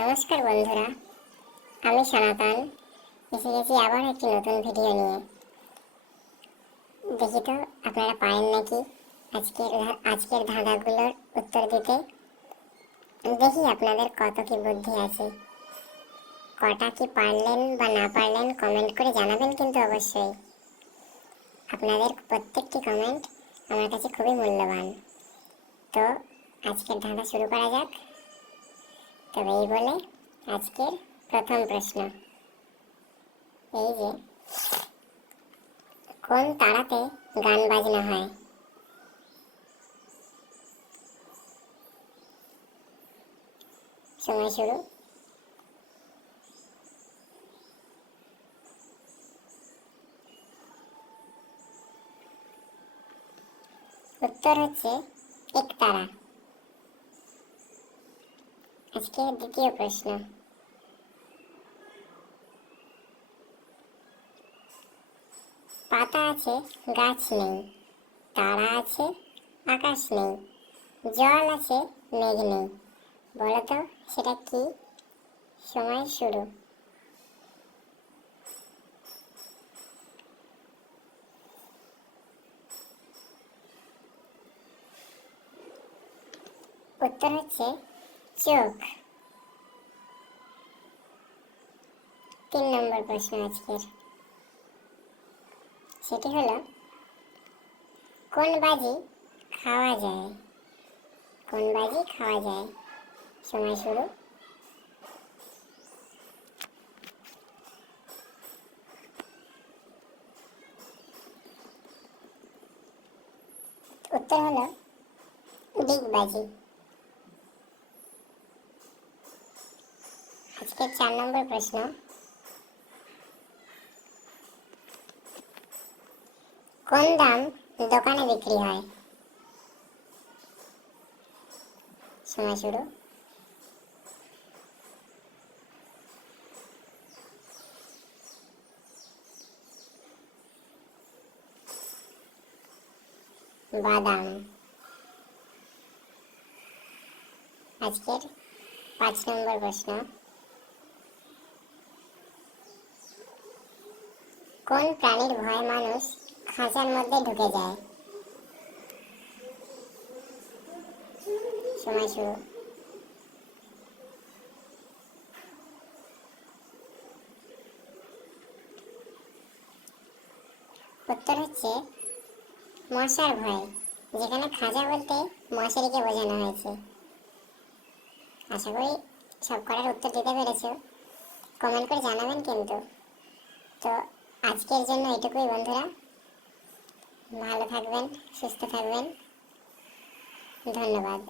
নমস্কার বন্ধুরা, আমি সনাতন এসে গেছি আবার একটি নতুন ভিডিও নিয়ে। দেখি তো আপনারা পারেন নাকি আজকের ধাঁধাগুলোর উত্তর দিতে। দেখি আপনাদের কত কি বুদ্ধি আছে, কটা কি পারলেন বা না পারলেন কমেন্ট করে জানাবেন কিন্তু অবশ্যই। আপনাদের প্রত্যেকটি কমেন্ট আমার কাছে খুবই মূল্যবান। তো আজকের ধাঁধা শুরু করা যাক। তবে এই বলে আজকের প্রথম প্রশ্ন এই যে, কোন তারাতে গান বাজনা হয়? সময় শুরু। উত্তর হচ্ছে একতারা। আজকের দ্বিতীয় প্রশ্ন, পাতা আছে গাছ নেই, তারা আছে আকাশ নেই, জল আছে মেঘ নেই, বলো তো সেটা কি? সময় শুরু। উত্তর হচ্ছে চোখ। 3 নম্বর প্রশ্ন আজকের, সেটি হলো কোন বাজি খাওয়া যায়? কোন বাজি খাওয়া যায়? সময় শুরু। উত্তর হলো ডিগবাজি। আজকের 4 নম্বর প্রশ্ন, কোন দাম দোকানে বিক্রি হয়? সময় শুরু। বাদাম। আজকের 5 নম্বর প্রশ্ন, কোন প্রাণীর ভয়ে মানুষ খাঁচার মধ্যে ঢুকে যায়? সময় শুরু। উত্তর হচ্ছে মশার ভয়, যেখানে খাঁচা বলতে মশারিকে বোঝানো হয়েছে। আশা করি সব কটার উত্তর দিতে পেরেছো, কমেন্ট করে জানাবেন কিন্তু। তো আজকের জন্য এটুকুই বন্ধুরা, ভালো থাকবেন, সুস্থ থাকবেন, ধন্যবাদ।